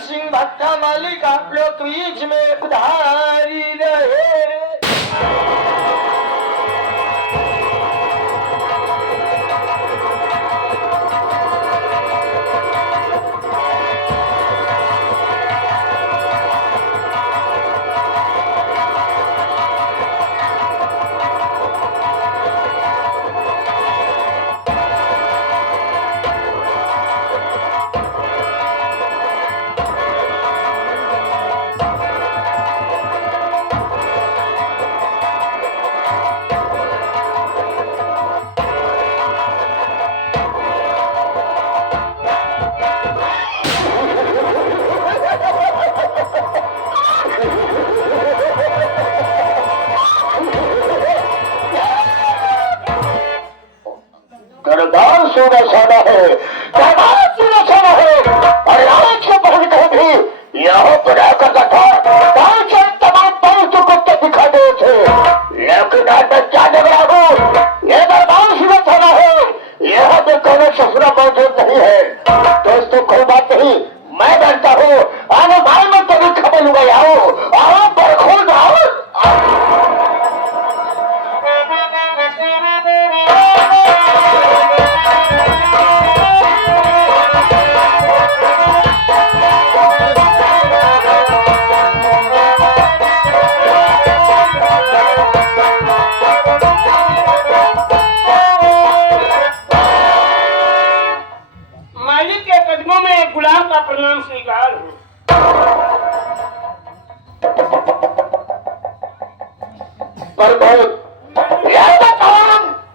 सिंह भट्टा मालिक आप लोग बीच में उधारी रहे। सुरक्षाना है सुरक्षाना है और आज के पहले भी यहाँ पर आकर था तमाम पवित्र कुत्ते दिखा दे थे, लेकिन आज मैं जाने वाला हूँ ये दरबार सुरक्षाना है, यहाँ पे कोई ससुरा मौजूद नहीं है। दोस्तों कोई बात नहीं, मैं डरता हूँ आने भाई में कभी खबर लुगा आओ पर खोल जाओ। प्रणाम स्वीकार हूँ। पर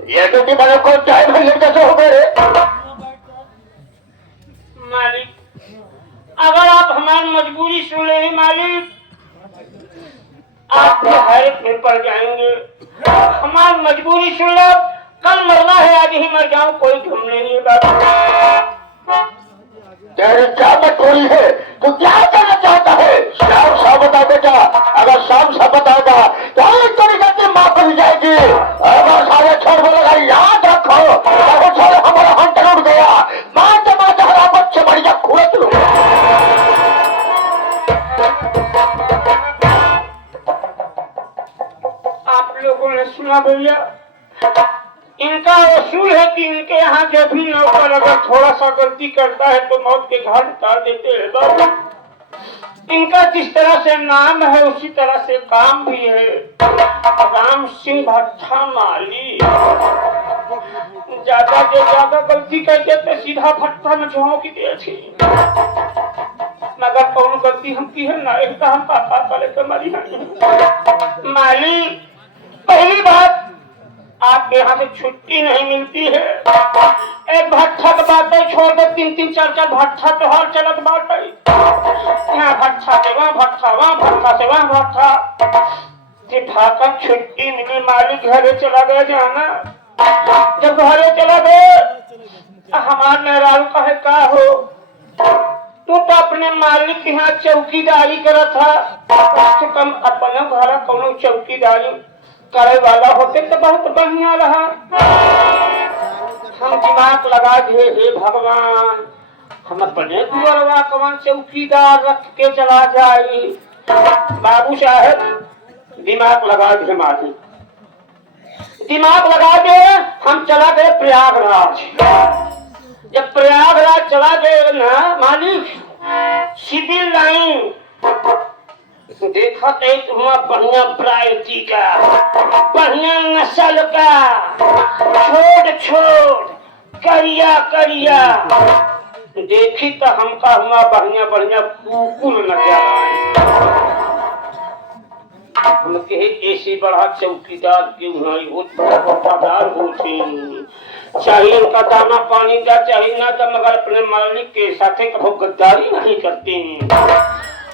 ये तो मैंने को चाय भैया कैसे हो गए मालिक? अगर आप हमारी मजबूरी सुन ले मालिक, आप हैरत में पड़ जाएंगे। हमारी मजबूरी सुन लो, कल मरना है आज ही मर जाऊं, कोई घूमने नहीं बात। तेरी क्या मजबूरी है? तू क्या करना चाहता है? शाम साहब बता बेटा, अगर शाम साहब बताएगा तो एक तरीके से माफ मिल जाएगी। अगर सारे छोड़ बोलेगा याद रखो, अगर छोड़ हमारा हंटर उठ गया मारते मारते हरा बच्चे बढ़िया खुरच लो। आप लोगों ने सुना भैया, इनका असूल है कि इनके यहाँ जब भी नौकर अगर थोड़ा सा गलती करता है तो मौत के घाट उतार देते हैं बाबू। इनका जिस तरह से नाम है उसी तरह से काम भी है, राम सिंह भट्टा माली। ज्यादा गलती करके तो सीधा भट्टा में झोंक दिए थे, मगर कौन गलती हम की है ना, एक हम पापा पले तो मरी नहीं। माली, पहली बात आपके यहाँ से छुट्टी नहीं मिलती है। एक भट्टा की बातें छोड़ दे, 3-3 4-4 भट्टा तो हाल चलत बात है। यहाँ भट्टा से वहाँ भट्टा, वहाँ भट्टा से वहाँ भट्टा। सिखाकर छुट्टी मिली, मालिक घरे चला गया जाना। जब घरे चला गए हमार मेहरारू कहे का हो, तू तो अपने मालिक के यहाँ चौकीदारी करा था, तो कम अपने घर कोनो चौकीदारी करे वाला होते तो बहुत बढ़िया रहा। हम दिमाग लगा दे, हे भगवान हम अपने दुआरवा कवन चौकीदार रख के चला जाए। बाबू साहब दिमाग लगा दे, मालिक दिमाग लगा दे। हम चला गए प्रयागराज। जब प्रयागराज चला गए ना मालिक, सिविल लाइन देखा बढ़िया वैरायटी का, बढ़िया नस्ल का, छोड़ करिया करिया देखी तो हमका हुआ बढ़िया बढ़िया कुकुल नजर आए। हम कहे ऐसे बड़ा चौकीदार क्यों है, बहुत बड़ा वफादार होते, चाहिए उनका दाना पानी का चाहिए ना तो, मगर अपने मालिक के साथ कभी गद्दारी नहीं करते।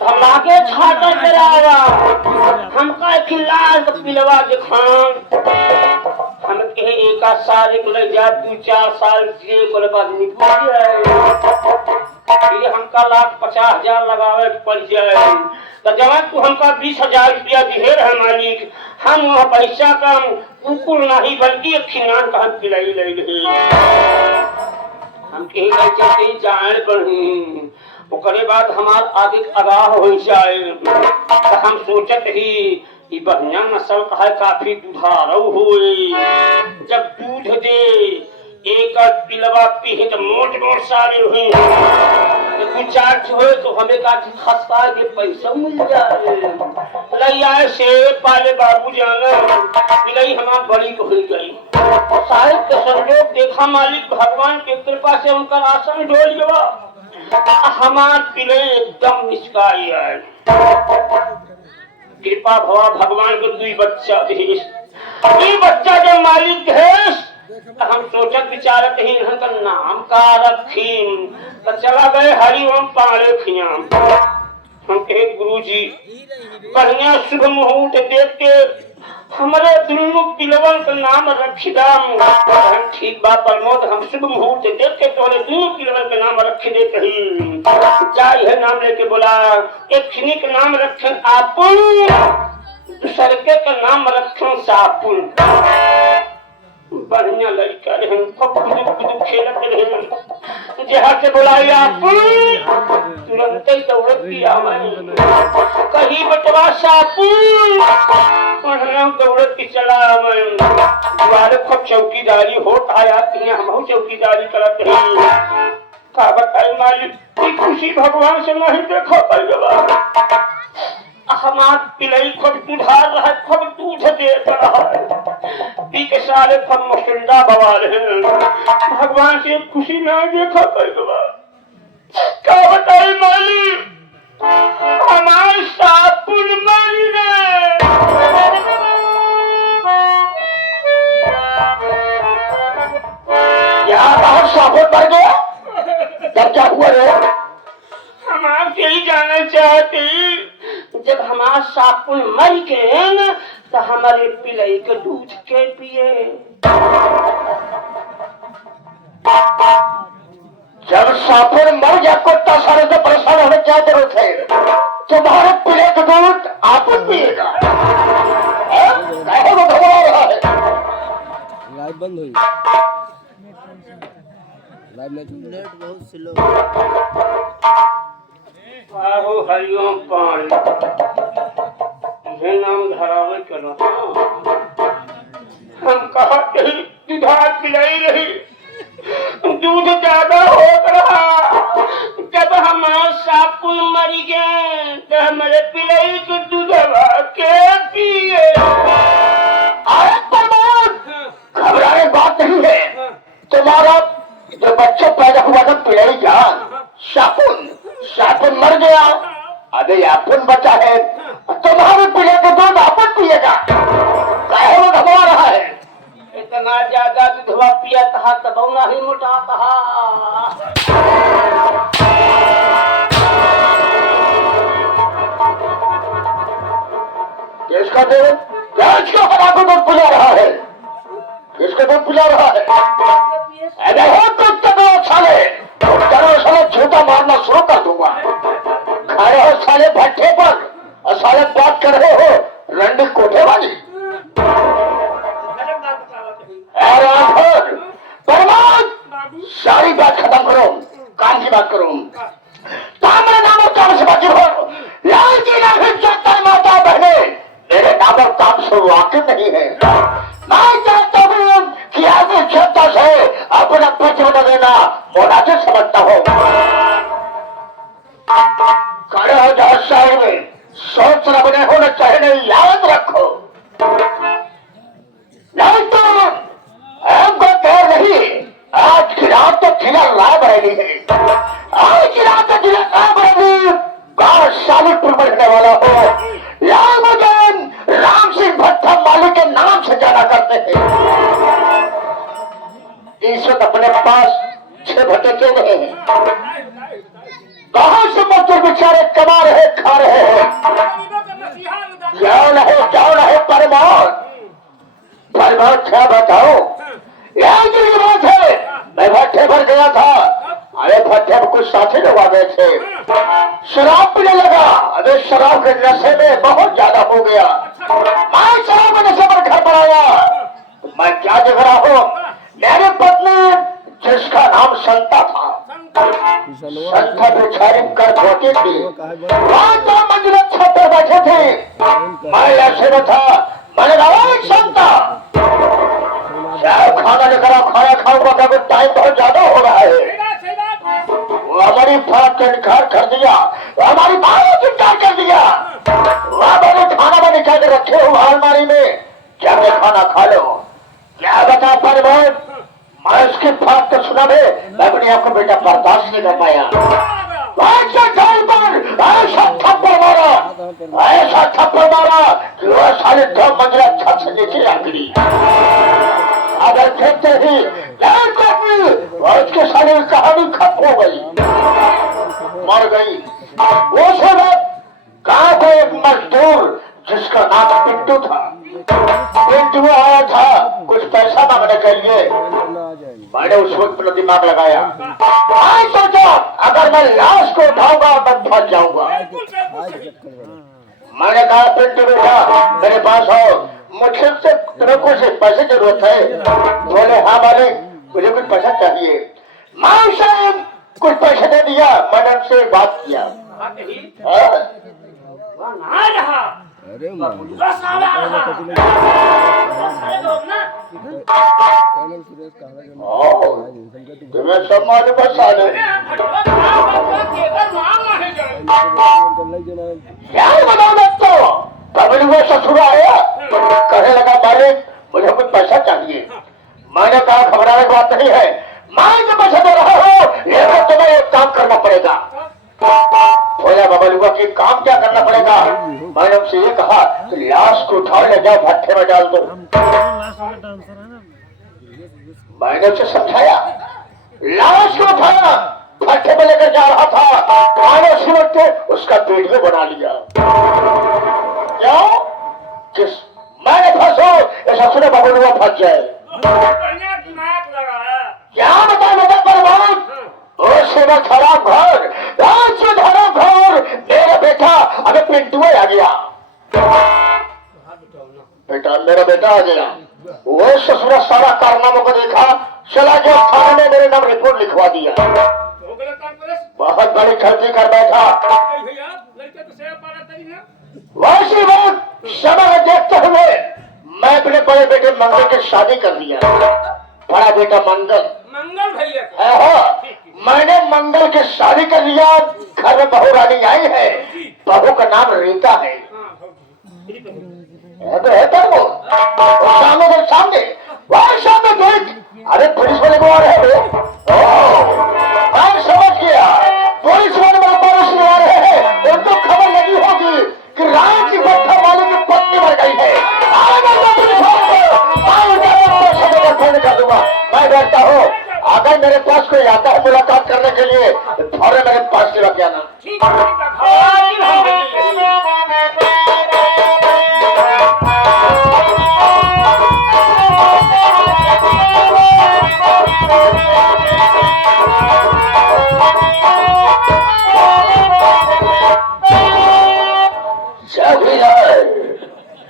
हम आगे छाता चलावा, हमका खिलाड़ पिलवा दिखान। हम कहे एक साल ले जा, 2-4 साल जिए के बाद निकल जाए, ये हमका 1,50,000 लगावे पड़ जाए। तो जब तू हमका 20,000 रुपया दिहे रहे मालिक, हम वह पैसा का कुकुल नहीं बल्कि एक खिलान का हम पिलाई ले गए। हम कहे चलते जान बढ़ी, ओकरे बाद हमार आगे आगाह हो जाए। तो हम सोचत ही बढ़िया नस्ल का है, काफी दुधारू हुई। जब दूध दे एक पिलवा पी तो मोट मोट सारे हुई, तो कुछ चार्ज हो तो हमें का खसका के पैसा मिल जाए। लैया से पाले बाबू जाना पिलाई हमार बड़ी हो गई। साहिब के संजोग देखा मालिक भगवान के कृपा से उनका राशन ढोल गया। हमार पिले एकदम निष्काई है। कृपा भवा भगवान को दुई बच्चा देश, दुई बच्चा जब मालिक देश हम सोचत विचारत ही इनका नाम का रखी। तो चला गए हरिओम पाले खियाम। हम कहे गुरु जी बढ़िया शुभ मुहूर्त देख के हमारे दोनों पिलवन का नाम रखी दाम। ठीक बा प्रमोद, हम शुभ मुहूर्त देख के तोरे दोनों पिलवन का नाम रख दे। कहीं जाय है नाम लेके बोला, एक खिनी का नाम रखन आपुल, दूसरे के का नाम रखन सापुल। बढ़िया लड़का रहे, खूब कुदुक कुदुक खेलत रहे। जहाँ से बुलाई आपुल तुरंत ही दौड़त किया मैं, कहीं बटवा सापुल दौड़त की चला मैं। द्वारे खूब चौकीदारी होता आया, हम चौकीदारी करत रही। का बताए मालिक खुशी भगवान से नहीं देखा पाएगा। हमार पिलाई खुद दुधार रहा, खुद दूध देत रहा, पी के सारे फल मुसल्ला बवाल है। भगवान से खुशी ना देखा पाएगा। क्या बताए मालिक हमारे सापुल मारी ने यहाँ सापुल मर गया। तब क्या हुआ रे? हम आपसे ही जानना चाहते, जब हमारा सापुल मर गए तो हमारे पिलाई के दूध के पिए। जब सापुल मर गया कुत्ता सारे से परेशान होने क्या जरूरत है? तुम्हारे पिले का दूध आप पिएगा। लाइव बंद हुई, लाइव नेट बहुत स्लो। आहो हरिओम पानी ये नाम धरावे करो। हम कहा दुधार पिलाई रही, दूध ज्यादा हो रहा। जब हमारा सापुल मर गए तो हमारे पिलाई को दूधवा के पिए। घबराने बात नहीं है। तुम्हारा जो बच्चा पैदा हुआ था पिलाई जान सापुन, सापुन मर गया, अभी आपुन बचा है। तुम्हारे पिले का दूध आपुन पिएगा। काहे वो घबरा रहा है? इतना ज्यादा दूधवा पिया था तब नहीं मोटा था। किसका दूध? किसका बड़ा को दूध पिला रहा है? किसका दूध पिला रहा है? अरे हो कुछ तो साले, चलो साले झूठा मारना शुरू कर दूंगा। खड़े हो साले भट्टे पर और साले बात कर रहे हो रंडी कोठे वाली। सारी बात खत्म करो, काम की बात करो। मेरे नाम और काम से बाकी हो। लाल जी माता बहने मेरे नाम और काम से वाकिफ नहीं है। मैं चाहता हूँ कि आगे जनता से अपना पत्र बना देना मुनासिब समझता हूँ। खड़े हो जाओ साइड में, सोच रखने होना चाहिए नहीं, याद रखो। नहीं तो हमको कह रही आज की रात तो जिला लाभ रही है। आज की रात तो जिला लाभ रही गाँव शालीपुर बढ़ने वाला हो। रामजन राम सिंह भट्टा मालिक के नाम से जाना करते थे। इस वक्त अपने पास 6 भट्टे क्यों रहे हैं? कहां से मजदूर बेचारे कमा रहे खा रहे हैं। क्यों रहे परमात्मा क्या बताओ? यही बात है। मैं भट्टे पर गया था, अरे भट्टे पर कुछ साथी लोग आ गए थे, शराब पीने लगा। अरे शराब के नशे में बहुत ज्यादा हो गया। मैं शराब के नशे पर घर पर आया। मैं क्या देख रहा हूँ, मेरी पत्नी जिसका नाम संता था, किसनवा संख्या बिचारी कर धोती थी। काहे बोल वहाँ 2 मंजिला छत पर बैठे थे। मैं ऐसे में था, मैंने कहा संता क्या खाना लेकर आओ, खाना खाऊंगा क्योंकि टाइम बहुत ज्यादा हो रहा है। वो हमारी बात का इनकार कर दिया, वो हमारी बात का इनकार कर दिया। वहाँ मैंने खाना में निकाल के रखे हुए अलमारी में, क्या मैं खाना खा लो। क्या बता पर मैं उसकी बात तो सुना भी, मैं अपने आप को बेटा बर्दाश्त नहीं कर पाया। ऐसा गाल पर ऐसा थप्पड़ मारा, ऐसा थप्पड़ मारा कि वह साढ़े 2 मंजिला छत से नीचे आ गिरी। अगर देखते ही और उसके सारी कहानी खत्म हो गई, मर गई। वो सब गांव का एक मजदूर जिसका नाम पिंटू था। पिंटू आया था कुछ पैसा मांगने के लिए। ना जाएगी मैंने उस वक्त अपना दिमाग लगाया, मैं सोचा अगर मैं लाश को उठाऊंगा मैं फंस जाऊंगा। आज चक्कर में मैंने कहा पिंटू बेटा मेरे पास आओ, मुझे से तुम्हें कुछ पैसे की जरूरत है। बोले हाँ मालिक मुझे कुछ पैसा चाहिए। मैं उसे कुछ पैसे दे दिया। मैंने उनसे बात किया। अरे मां सुरेश कहा तुम्हें सब मालूम है साले क्या बताओ दोस्तों। तभी वो ससुर आया, कहने लगा मालिक मुझे कुछ पैसा चाहिए। मैंने कहा घबराने की बात नहीं है, मैं जो पैसा दे रहा हूँ लेकिन तुम्हें एक काम करना पड़ेगा। बोला बबलुआ की काम क्या करना पड़ेगा। मैंने उनसे ये कहा कि लाश को उठा ले जाओ भट्टे में डाल दो। मैंने उसे समझाया, लाश को उठाया भट्टे में लेकर जा रहा था, खाना सिमट के उसका वीडियो बना लिया। क्यों किस मैंने फंसो ऐसा सुने बबलुआ फंस जाए। क्या बता बेटा बर्बाद सेवा खराब घर खराब घर। मेरा बेटा अभी पिंटू आ गया, बेटा मेरा बेटा आ गया। वो ससुरा सारा कारनामों को देखा, चला गया थाने में मेरे नाम रिपोर्ट लिखवा दिया। बहुत बड़ी गलती कर बैठा। वैसी बात समय देखते हुए मैं अपने बड़े बेटे मंगल की शादी कर दिया। बड़ा बेटा मंगल भैया मैंने मंगल की शादी कर लिया। घर में बहू रानी आई है, बहू का नाम रीता है। तो वो सामने के सामने वह सामने देख, अरे पुलिस वाले को आ रहे हैं। मैं समझ गया पुलिस वाले पुलिस आ रहे हैं। उनको खबर लगी होगी कि रात की भट्टा वाले की पत्नी मर गई है। कर दूंगा। मैं डरता हूँ अगर मेरे पास कोई आता है मुलाकात करने के लिए तो फौरन मेरे पास लेवा क्या ना।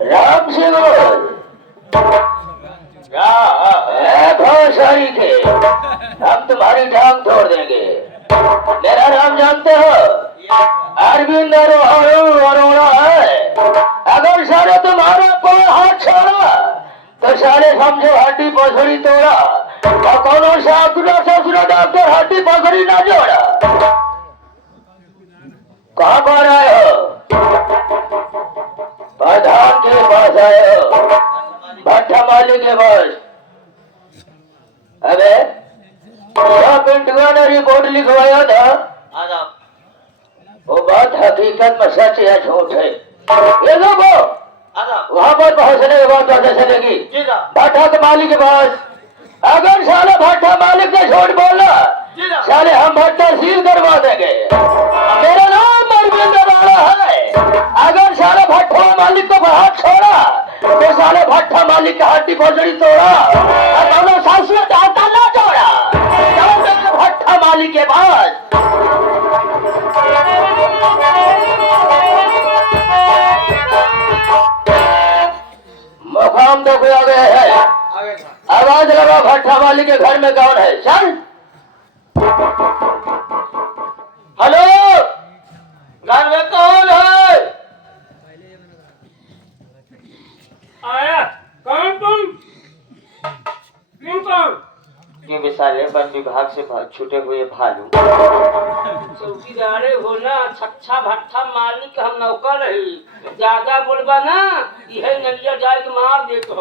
राम सिंह सारी थे, हम तुम्हारी टांग तोड़ देंगे। मेरा नाम जानते हो अरविंद अरोड़ा है। अगर सारे तुम्हारे को हाथ छोड़ा तो सारे समझो हड्डी पसड़ी तोड़ा। और कौन सा ससुरा डॉक्टर हड्डी पसड़ी ना जोड़ा। कहाँ कौन आए हो? प्रधान के पास आए हो, भट्टा माली के पास। अबे पिंटुआ ने रिपोर्ट लिखवाया था, वो बात हकीकत में सच या झूठ है ये लोगों वहां पर पहुंचने के बाद पता चलेगी। भट्टा के मालिक के पास अगर साले भट्टा मालिक ने झूठ बोला साले हम भट्टा सील करवा देंगे। मेरा नाम अरविंद अरोड़ा है। अगर साले भट्टा मालिक को हाथ छोड़ा तो साले भट्टा मालिक की हड्डी पसड़ी तोड़ा। दोनों सासू दांता ना जोड़ा। भट्टा मालिक के पास मुकाम तो आ गए है। आवाज लगा भट्टा मालिक के घर में कौन है? चल हेलो, घर में कौन है? आया कौन तुम? कौन? ये बेचारे वन विभाग से छूटे हुए भालू। चौकीदारे हो ना, छच्छा भट्ठा मालिक हम नौकर रही। ज्यादा बोलबा ना यह नलिया जाए के मार दे तो।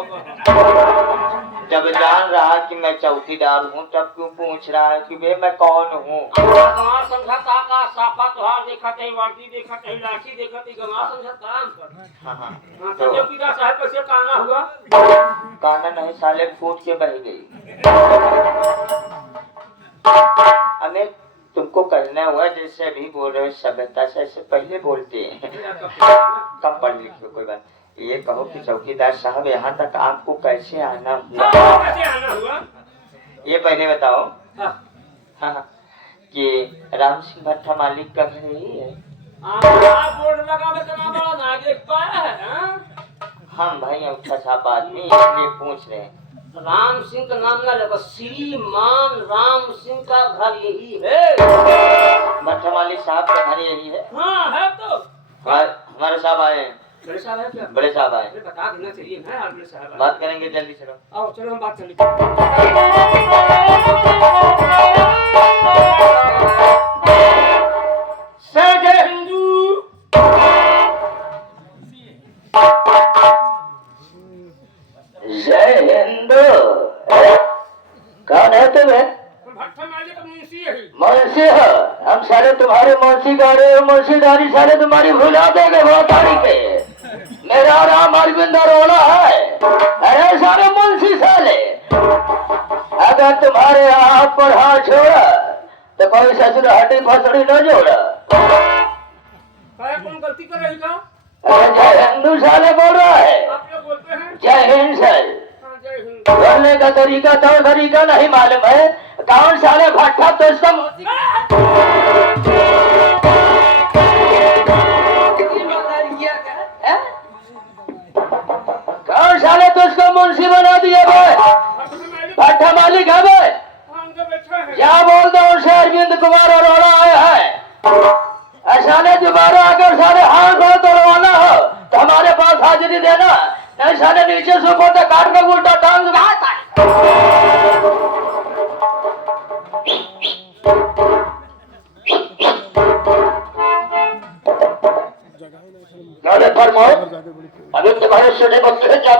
जब जान रहा कि मैं चौकीदार हूँ तब क्यों पूछ रहा है कि वे मैं कौन हूँ? गंवार समझा का साफा तुहार देखा कहीं वर्दी देखा कहीं लाठी देखा कहीं गंवार समझा काम कर। हाँ, तो चौकीदार साहब कैसे काना हुआ? काना नहीं साले फूट के बह गई। हमें तुमको कहना हुआ जैसे अभी बोल रहे हो सभ्यता से, ऐसे पहले बोलते हैं। कब पढ़ लिखे कोई बात। ये कहो कि चौकीदार साहब यहाँ तक आपको कैसे आना हुआ? कैसे आना हुआ? ये पहले बताओ। हाँ। हाँ, कि राम सिंह भट्टा मालिक का घर यही है? आप बोर्ड लगा में तना बड़ा ना देख पाया है? हम भाई अच्छा साहब आदमी इसलिए पूछ रहे हैं। राम सिंह का नाम ना लगा, श्रीमान राम सिंह का घर यही है। भट्टा मालिक साहब का घर यही है? हाँ है तो। हमारे साहब आए हैं। बड़े साहब है क्या? बड़े साहब आए। अरे बता देना चाहिए ना, बड़े साहब बात करेंगे जल्दी चलो। आओ चलो हम बात चली। जय हिंदू। जय हिंद। कौन है तुम्हें? भट्टा मालिक मुंशी है। मुंशी है? हम सारे तुम्हारे मुंशी गाड़े मुंशीदारी सारे तुम्हारी भुला देंगे बहुत तारीख पे। मेरा नाम अरविंद अरोड़ा है। अरे सारे मुंशी साले, अगर तुम्हारे यहाँ पढ़ा छोड़ा तो कोई ससुर हड्डी फसड़ी न जोड़ा। कौन गलती कर रही का? अरे जय हिंदू साले बोल रहा है। आप लोग बोलते हैं जय हिंद सर। जय हिंद। बोलने का तरीका तो तरीका नहीं मालूम है। कौन साले भट्टा तो इसका कौन साले तो उसको मुंशी बना दिया भाई? भट्टा मालिक है भाई? क्या बोल दो उनसे अरविंद कुमार अरोड़ा आया है। ऐसा ने दोबारा अगर सारे हाथ को तोड़वाना हो तो हमारे पास हाजिरी देना, नहीं साले नीचे से ऊपर तक काट के उल्टा टांग गाने पर मोह अभी तुम्हारे सुने बंद है क्या?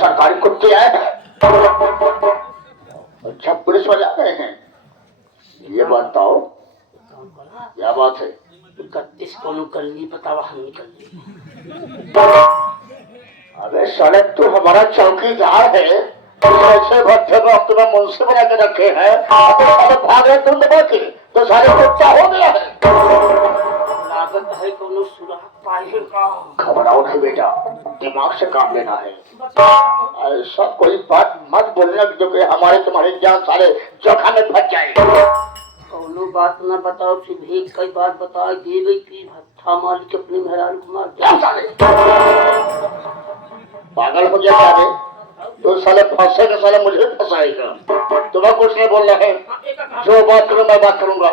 सरकारी कुत्ते आए हैं। अच्छा पुलिस वाले आ गए हैं। ये बताओ क्या बात है? 31 को कर ली, बतावा हम निकल ली। अबे साले तू हमारा चौकीदार है, ऐसे भट्टे में तुम्हें मुंशी बना के रखे हैं, तो भाग रहे तुम दबा के तो सारे कुत्ता हो गया है। लागत है कोनो सुराग पाए का। घबराओ नहीं बेटा, दिमाग से काम लेना है। ऐसा कोई बात मत बोलना जो कि हमारे तुम्हारी जान सारे जोखा में फंस जाए। कोनो बात ना बताओ, सिर्फ एक कई बात बता दे गई कि भट्टा मालिक अपने घराल कुमार क्या साले पागल हो गया क्या बे? तो साले फंसे के साले मुझे फंसाएगा। तुम्हें कुछ नहीं बोलना है, जो बात करूँ मैं बात करूंगा।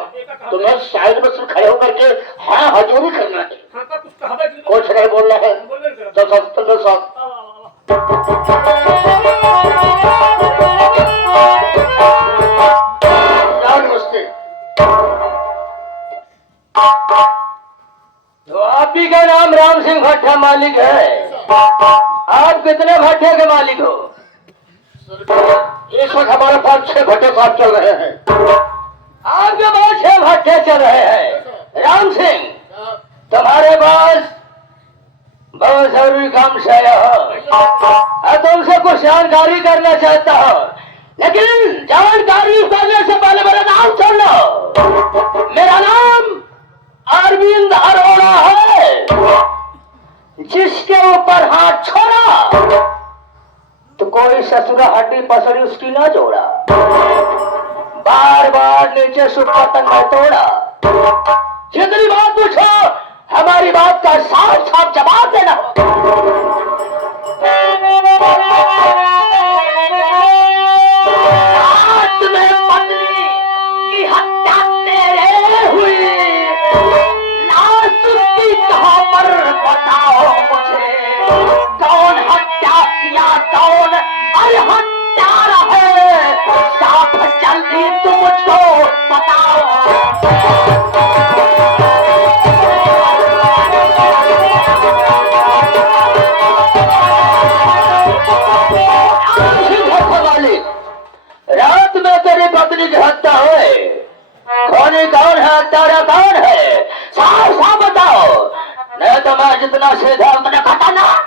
तुम्हें साइड में सिर्फ खड़े होकर के हाँ हजूरी करना है, कुछ नहीं बोलना है। तो सब साथ नमस्ते। तो आप ही का नाम राम सिंह भट्टा मालिक है? आप कितने भट्टे के मालिक हो? इस वक्त हमारे पास 6 भट्टे साहब चल रहे हैं। आपके पास 6 भट्टे चल रहे हैं। राम सिंह, तुम्हारे पास बहुत जरूरी काम से आया हो, तुमसे कुछ जानकारी करना चाहता हो, लेकिन जानकारी करने से पहले मेरा नाम सुन लो। मेरा नाम अरविंद अरोड़ा है। जिसके ऊपर हाथ छोड़ा तो कोई ससुरा हड्डी पसड़ी उसकी ना जोड़ा, बार बार नीचे से ऊपर तक न तोड़ा। जितनी बात पूछो हमारी बात का साफ साफ जवाब देना। तुम मुझको बताओ। रात में तेरी पत्नी की हत्या हुए, खोनी कौन है, तारा कौन है, साफ साफ बताओ, नहीं तो मैं जितना सीधा उतना खतरनाक।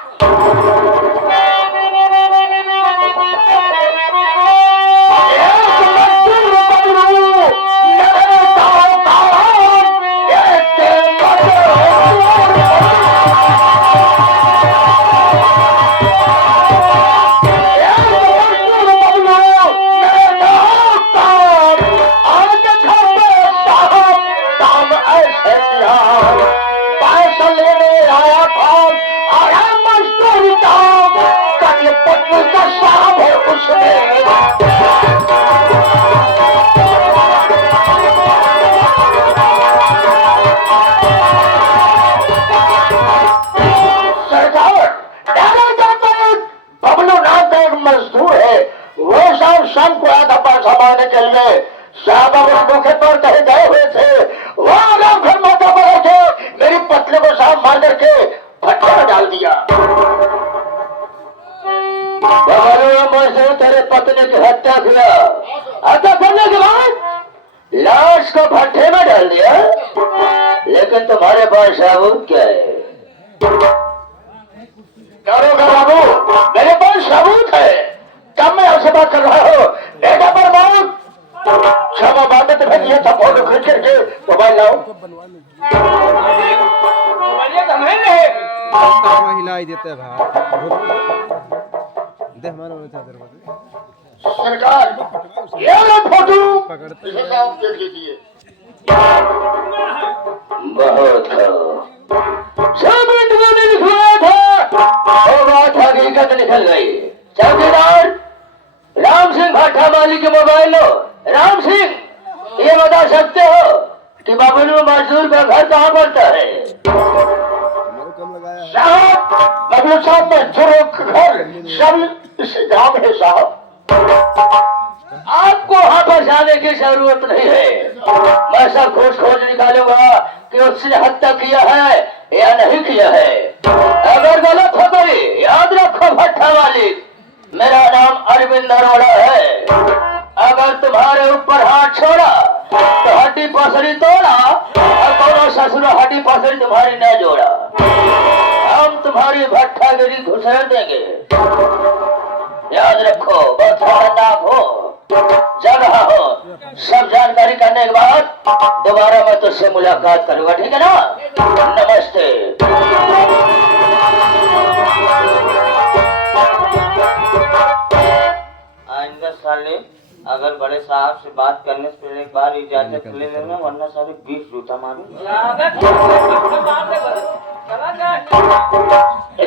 शाम को आया था पैसा मांगने के लिए, साहब अगर धोखे पर कहीं गए हुए थे, वहां आराम घर मौका पर थे, मेरी पत्नी को साहब मार करके भट्टे में डाल दिया। मुझसे तेरे पत्नी की हत्या किया, हत्या करने के बाद लाश को भट्टे में डाल दिया, लेकिन तुम्हारे पास सबूत क्या है? करोगे बाबू, मेरे पास सबूत है। कब मैं आपसे बात कर रहा हूँ, बेटा पर बहुत क्षमा बात तो भेजिए, था फोटो खींच करके मोबाइल लाओ। हिलाई देते भाई देख मानो सरकार ये लो फोटो पकड़ते इसे लाओ, देख लीजिए। बहुत सब इंटरव्यू में लिखवाया था, वो बात हकीकत निकल गई। चौकीदार राम सिंह भाटा माली के मोबाइल लो। राम सिंह, ये बता सकते हो कि बाबुल में मजदूर का घर कहाँ पड़ता है? कम लगाया साहब, बबलू साहब मजदूरों का घर सब इस गांव में साहब, आपको वहां पर जाने की जरूरत नहीं है। मैं सब खोज निकालूंगा कि उसने हत्या किया है या नहीं किया है। अगर गलत हो गई, याद रखो भट्टा वाली, मेरा नाम अरविंद अरोड़ा है। अगर तुम्हारे ऊपर हाथ छोड़ा तो हड्डी पसरी तोड़ा, और दोनों ससुर हड्डी पसरी तुम्हारी न जोड़ा। हम तुम्हारी भट्टागिरी घुसेड़ देंगे, याद रखो। बहुत खतरनाक हो, जगह हो, सब जानकारी करने के बाद दोबारा मैं तुझसे मुलाकात करूंगा, ठीक है ना? नमस्ते। आइंदा साले अगर बड़े साहब से बात करने से पहले एक बार इजाजत ले लेना, वरना सारे 20 जूता मारूंगा।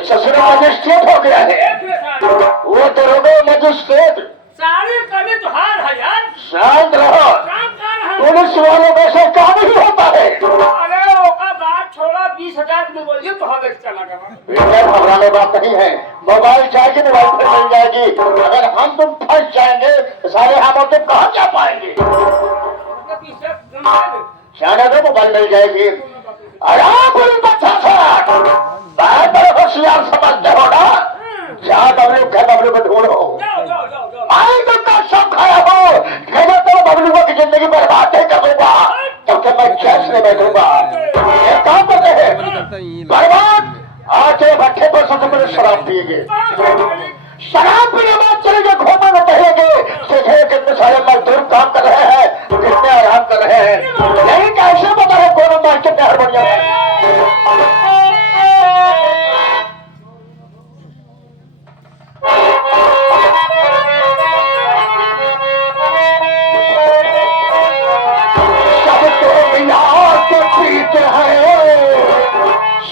ससुर मजिस्ट्रेट हो गया है, वो तो रोगे मजिस्ट्रेट। सारी कमी तो हार है यार। शांत रहो, पुलिस वालों का से काम ही होता है। अरे ओका बात छोड़ा, 20,000 में बोलिए तो हमें चला गया। घबराने बात नहीं है, मोबाइल चाहिए तो वाईफाई मिल जाएगी। अगर हम तुम फंस जाएंगे तो सारे हम और तुम कहाँ जा पाएंगे? जाने दो, मोबाइल मिल जाएगी। आराम बच्चा होशियार समझते हो ना, जहाँ बबलू को ढूंढो। आई तो का सब खाया हो, कहना तो बबलू की जिंदगी बर्बाद नहीं करूंगा, क्योंकि मैं कैश में बैठूंगा। ये काम करते हैं बर्बाद। आके भट्टे पर सबसे पहले शराब पिएंगे, शराब पीने बाद चलेंगे घूमने में, कहेंगे सीधे कितने सारे मजदूर काम कर रहे हैं, कितने आराम कर रहे हैं। लेकिन कैसे पता है कौन मार्केट में हड़बड़िया है?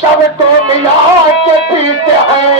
सबको मिला के पीते हैं,